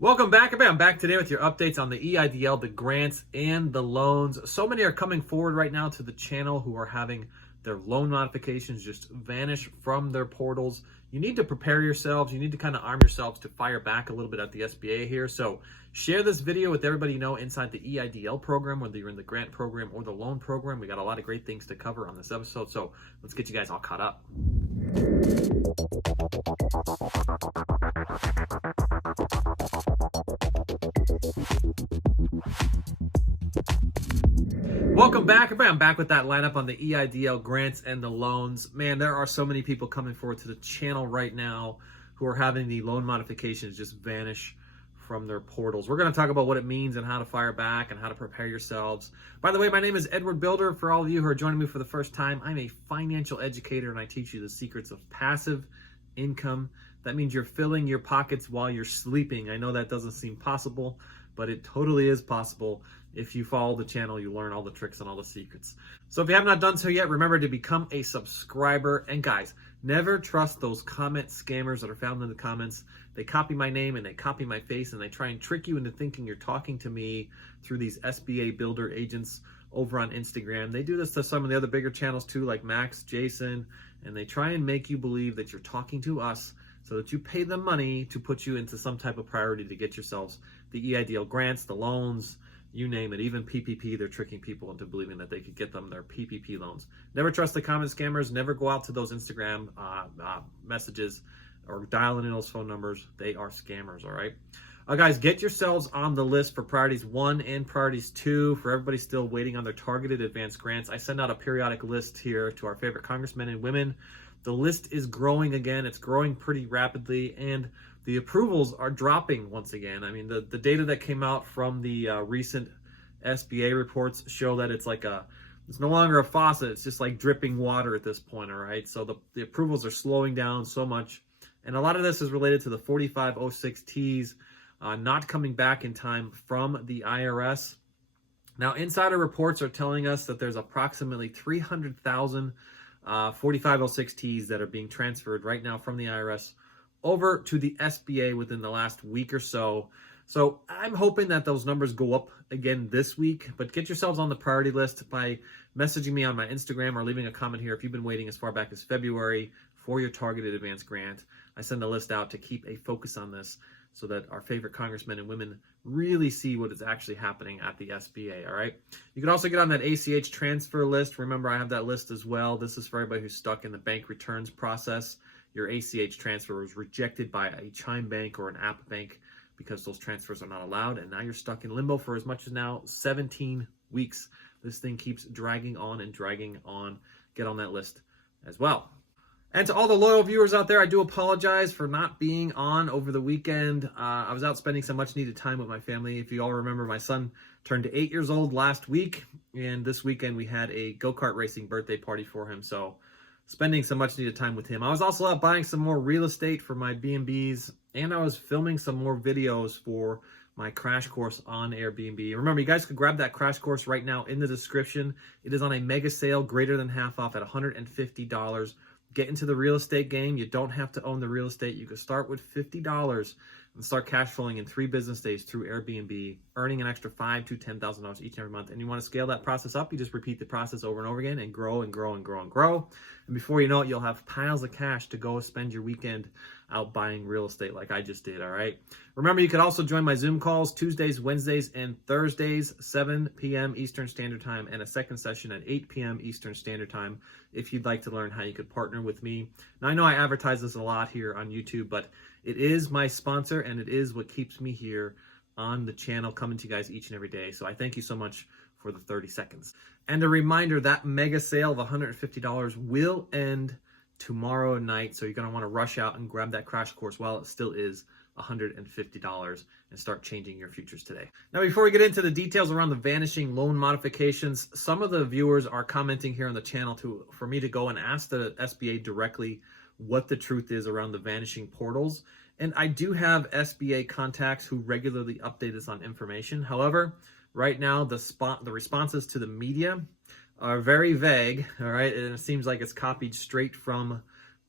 Welcome back, everybody. I'm back today with your updates on the EIDL, the grants, and the loans. So many are coming forward right now to the channel who are having their loan modifications just vanish from their portals. You need to prepare yourselves. You need to kind of arm yourselves to fire back a little bit at the SBA here. So share this video with everybody you know inside the EIDL program, whether you're in the grant program or the loan program. We got a lot of great things to cover on this episode. So let's get you guys all caught up. Welcome back, everybody. I'm back with that lineup on the EIDL grants and the loans. Man, there are so many people coming forward to the channel right now who are having the loan modifications just vanish from their portals. We're going to talk about what it means and how to fire back and how to prepare yourselves. By the way, my name is Edward Bilder. For all of you who are joining me for the first time, I'm a financial educator and I teach you the secrets of passive income. That means you're filling your pockets while you're sleeping. I know that doesn't seem possible, but it totally is possible. If you follow the channel, you learn all the tricks and all the secrets. So if you have not done so yet, remember to become a subscriber. And guys, never trust those comment scammers that are found in the comments. They copy my name and they copy my face and they try and trick you into thinking you're talking to me through these SBA Builder agents over on Instagram. They do this to some of the other bigger channels too, like Max, Jason, and they try and make you believe that you're talking to us so that you pay them money to put you into some type of priority to get yourselves the EIDL grants, the loans, you name it, even PPP. They're tricking people into believing that they could get them their PPP loans. Never trust the comment scammers. Never go out to those Instagram messages or dialing in those phone numbers. They are scammers, all right? Guys, get yourselves on the list for Priorities 1 and Priorities 2. For everybody still waiting on their targeted advanced grants, I send out a periodic list here to our favorite congressmen and women. The list is growing again. It's growing pretty rapidly, and the approvals are dropping once again. I mean, the data that came out from the recent SBA reports show that it's no longer a faucet. It's just like dripping water at this point, all right? So the approvals are slowing down so much, and a lot of this is related to the 4506Ts not coming back in time from the IRS. Now, insider reports are telling us that there's approximately 300,000 4506Ts that are being transferred right now from the IRS over to the SBA within the last week or so. So I'm hoping that those numbers go up again this week, but get yourselves on the priority list by messaging me on my Instagram or leaving a comment here if you've been waiting as far back as February for your targeted advance grant. I send a list out to keep a focus on this so that our favorite congressmen and women really see what is actually happening at the SBA, all right? You can also get on that ACH transfer list. Remember, I have that list as well. This is for everybody who's stuck in the bank returns process. Your ACH transfer was rejected by a Chime Bank or an App Bank because those transfers are not allowed, and now you're stuck in limbo for as much as now 17 weeks. This thing keeps dragging on and dragging on. Get on that list as well. And to all the loyal viewers out there, I do apologize for not being on over the weekend. I was out spending some much needed time with my family. If you all remember, my son turned 8 years old last week, and this weekend we had a go-kart racing birthday party for him, so spending some much needed time with him. I was also out buying some more real estate for my B&Bs, and I was filming some more videos for my crash course on Airbnb. Remember, you guys could grab that crash course right now in the description. It is on a mega sale, greater than half off at $150. Get into the real estate game. You don't have to own the real estate. You can start with $50 and start cash flowing in 3 business days through Airbnb, earning an extra $5,000 to $10,000 each and every month. And you want to scale that process up, you just repeat the process over and over again and grow and grow and grow and grow. And before you know it, you'll have piles of cash to go spend your weekend out buying real estate like I just did, all right? Remember, you can also join my Zoom calls Tuesdays, Wednesdays, and Thursdays, 7 p.m. Eastern Standard Time, and a second session at 8 p.m. Eastern Standard Time if you'd like to learn how you could partner with me. Now, I know I advertise this a lot here on YouTube, but it is my sponsor, and it is what keeps me here on the channel coming to you guys each and every day. So I thank you so much for the 30 seconds. And a reminder, that mega sale of $150 will end tomorrow night, so you're going to want to rush out and grab that crash course while it still is $150 and start changing your futures today. Now, before we get into the details around the vanishing loan modifications, some of the viewers are commenting here on the channel for me to go and ask the SBA directly what the truth is around the vanishing portals. And I do have SBA contacts who regularly update us on information. However, right now the responses to the media are very vague, all right? And it seems like it's copied straight from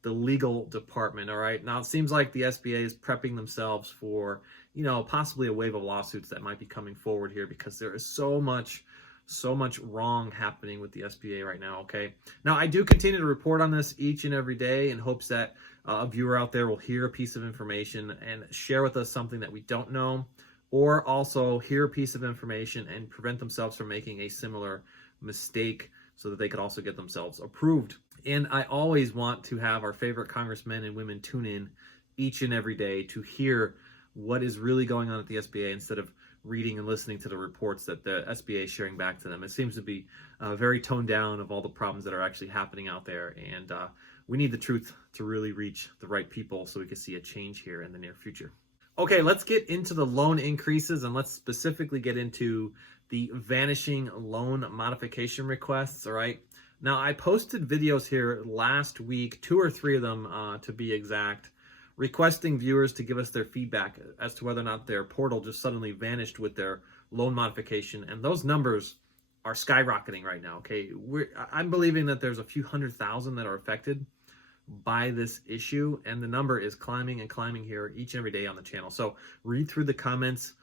the legal department. All right. Now it seems like the SBA is prepping themselves for, possibly a wave of lawsuits that might be coming forward here, because there is so much wrong happening with the SBA right now. Okay. Now I do continue to report on this each and every day in hopes that a viewer out there will hear a piece of information and share with us something that we don't know, or also hear a piece of information and prevent themselves from making a similar mistake so that they could also get themselves approved. And I always want to have our favorite congressmen and women tune in each and every day to hear what is really going on at the SBA, instead of reading and listening to the reports that the SBA is sharing back to them. It seems to be very toned down of all the problems that are actually happening out there. And we need the truth to really reach the right people so we can see a change here in the near future. Okay, let's get into the loan increases, and let's specifically get into the vanishing loan modification requests. All right. Now, I posted videos here last week, 2 or 3 of them to be exact, requesting viewers to give us their feedback as to whether or not their portal just suddenly vanished with their loan modification. And those numbers are skyrocketing right now. Okay, I'm believing that there's a few 100,000 that are affected by this issue, and the number is climbing and climbing here each and every day on the channel. So read through the comments,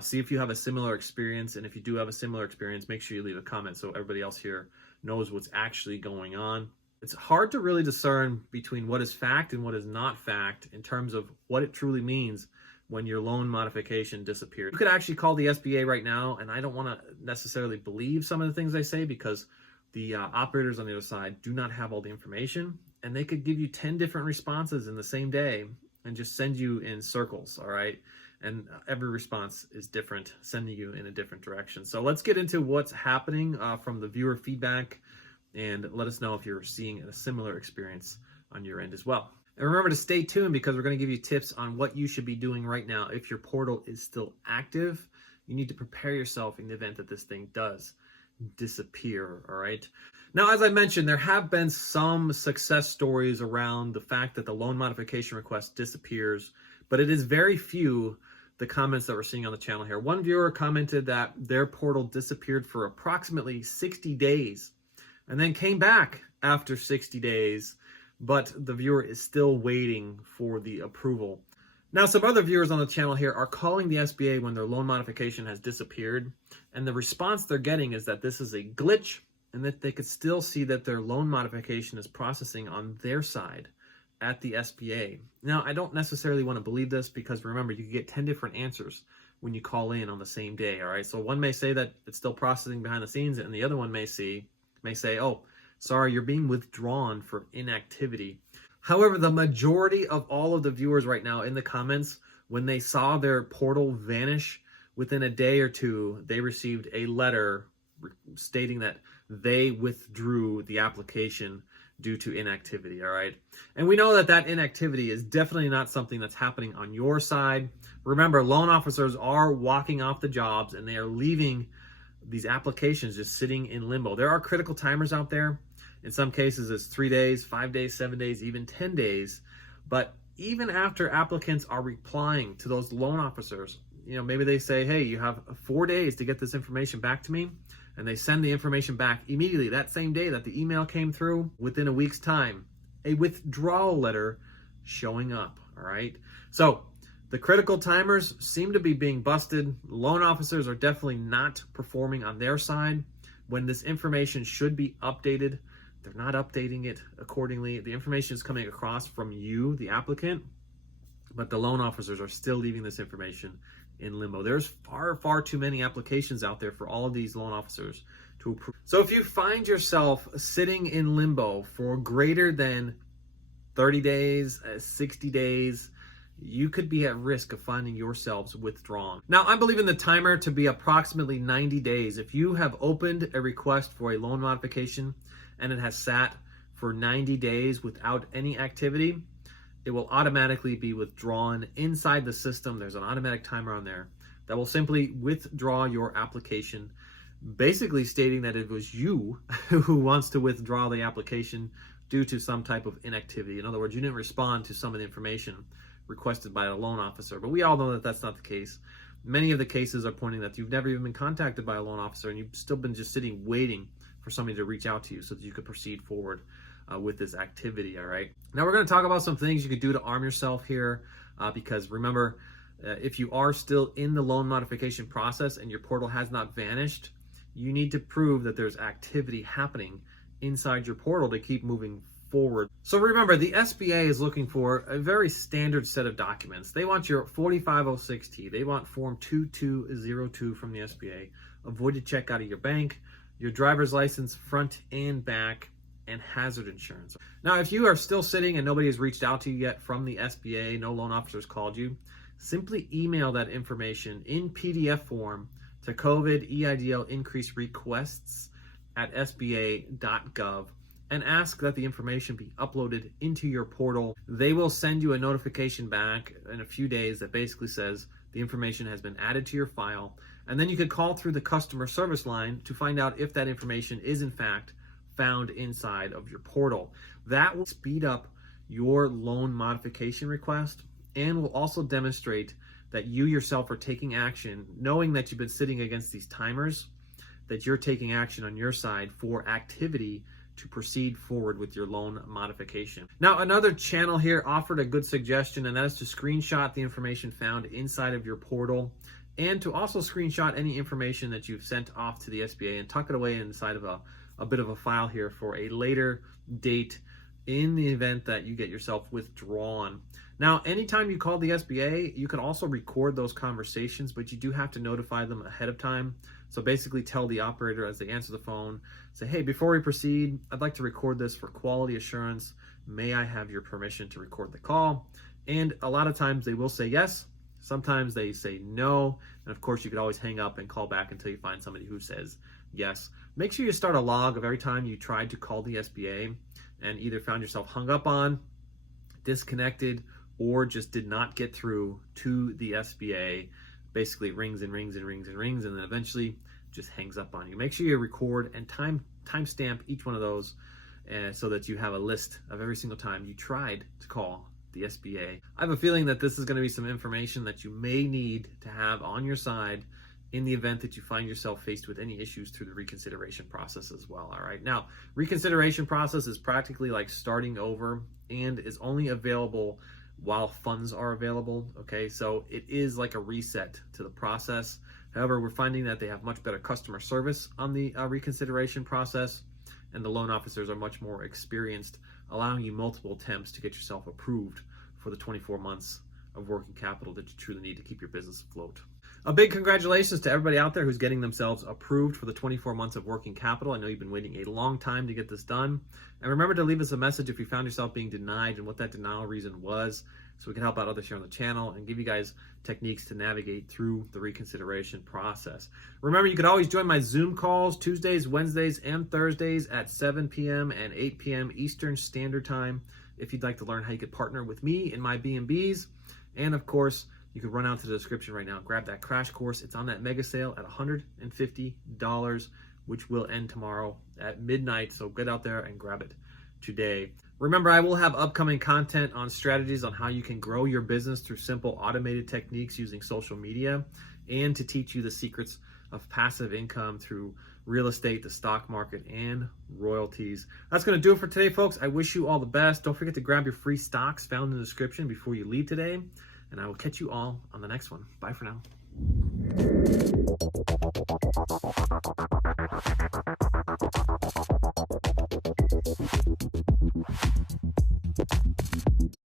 see if you have a similar experience, and if you do have a similar experience, make sure you leave a comment so everybody else here knows what's actually going on. It's hard to really discern between what is fact and what is not fact in terms of what it truly means when your loan modification disappeared. You could actually call the SBA right now, and I don't want to necessarily believe some of the things they say, because the operators on the other side do not have all the information, and they could give you 10 different responses in the same day and just send you in circles. All right. And every response is different, sending you in a different direction. So let's get into what's happening from the viewer feedback, and let us know if you're seeing a similar experience on your end as well. And remember to stay tuned, because we're going to give you tips on what you should be doing right now. If your portal is still active, you need to prepare yourself in the event that this thing does disappear. All right. Now, as I mentioned, there have been some success stories around the fact that the loan modification request disappears, but it is very few the comments that we're seeing on the channel here. One viewer commented that their portal disappeared for approximately 60 days and then came back after 60 days, but the viewer is still waiting for the approval. Now, some other viewers on the channel here are calling the SBA when their loan modification has disappeared, and the response they're getting is that this is a glitch, and that they could still see that their loan modification is processing on their side at the SBA. Now, I don't necessarily want to believe this, because remember, you can get 10 different answers when you call in on the same day. All right. So one may say that it's still processing behind the scenes, and the other one may say, oh, sorry, you're being withdrawn for inactivity. However, the majority of all of the viewers right now in the comments, when they saw their portal vanish within a day or two, they received a letter stating that they withdrew the application due to inactivity. All right. And we know that that inactivity is definitely not something that's happening on your side. Remember, loan officers are walking off the jobs, and they are leaving these applications just sitting in limbo. There are critical timers out there. In some cases, it's 3 days, 5 days, 7 days, even 10 days. But even after applicants are replying to those loan officers, maybe they say, hey, you have 4 days to get this information back to me. And they send the information back immediately that same day that the email came through. Within a week's time, a withdrawal letter showing up. All right. So the critical timers seem to be being busted. Loan officers are definitely not performing on their side. When this information should be updated, they're not updating it accordingly. The information is coming across from you, the applicant, but the loan officers are still leaving this information in limbo. There's far too many applications out there for all of these loan officers to approve. So if you find yourself sitting in limbo for greater than 30 days, 60 days, you could be at risk of finding yourselves withdrawn. Now, I'm believing the timer to be approximately 90 days. If you have opened a request for a loan modification and it has sat for 90 days without any activity, it will automatically be withdrawn inside the system. There's an automatic timer on there that will simply withdraw your application, basically stating that it was you who wants to withdraw the application due to some type of inactivity. In other words, you didn't respond to some of the information requested by a loan officer. But we all know that that's not the case. Many of the cases are pointing that you've never even been contacted by a loan officer, and you've still been just sitting waiting for somebody to reach out to you so that you could proceed forward with this activity. All right. Now we're going to talk about some things you could do to arm yourself here, because remember, if you are still in the loan modification process and your portal has not vanished, you need to prove that there's activity happening inside your portal to keep moving forward. So remember, the SBA is looking for a very standard set of documents. They want your 4506T. They want Form 2202 from the SBA, a voided check out of your bank, your driver's license front and back, and hazard insurance. Now, if you are still sitting and nobody has reached out to you yet from the SBA, no loan officers called you, simply email that information in PDF form to COVID EIDL increase requests at sba.gov and ask that the information be uploaded into your portal. They will send you a notification back in a few days that basically says the information has been added to your file, and then you could call through the customer service line to find out if that information is in fact found inside of your portal. That will speed up your loan modification request and will also demonstrate that you yourself are taking action, knowing that you've been sitting against these timers, that you're taking action on your side for activity to proceed forward with your loan modification. Now, another channel here offered a good suggestion, and that is to screenshot the information found inside of your portal and to also screenshot any information that you've sent off to the SBA and tuck it away inside of a bit of a file here for a later date in the event that you get yourself withdrawn. Now, anytime you call the SBA, you can also record those conversations, but you do have to notify them ahead of time. So basically tell the operator as they answer the phone, say, hey, before we proceed, I'd like to record this for quality assurance. May I have your permission to record the call? And a lot of times they will say yes. Sometimes they say no. And of course, you could always hang up and call back until you find somebody who says yes. Make sure you start a log of every time you tried to call the SBA and either found yourself hung up on, disconnected, or just did not get through to the SBA. Basically rings and rings and rings and rings, and then eventually just hangs up on you. Make sure you record and timestamp each one of those so that you have a list of every single time you tried to call the SBA. I have a feeling that this is going to be some information that you may need to have on your side in the event that you find yourself faced with any issues through the reconsideration process as well. All right. Now, reconsideration process is practically like starting over and is only available while funds are available. Okay, so it is like a reset to the process. However, we're finding that they have much better customer service on the reconsideration process, and the loan officers are much more experienced, allowing you multiple attempts to get yourself approved for the 24 months of working capital that you truly need to keep your business afloat. A big congratulations to everybody out there who's getting themselves approved for the 24 months of working capital. I know you've been waiting a long time to get this done. And remember to leave us a message if you found yourself being denied and what that denial reason was, so we can help out others here on the channel and give you guys techniques to navigate through the reconsideration process. Remember, you can always join my Zoom calls Tuesdays, Wednesdays, and Thursdays at 7 p.m. and 8 p.m. Eastern Standard Time if you'd like to learn how you could partner with me in my B&Bs. And of course, you can run out to the description right now, grab that crash course. It's on that mega sale at $150, which will end tomorrow at midnight. So get out there and grab it today. Remember, I will have upcoming content on strategies on how you can grow your business through simple automated techniques using social media, and to teach you the secrets of passive income through real estate, the stock market, and royalties. That's going to do it for today, folks. I wish you all the best. Don't forget to grab your free stocks found in the description before you leave today. And I will catch you all on the next one. Bye for now.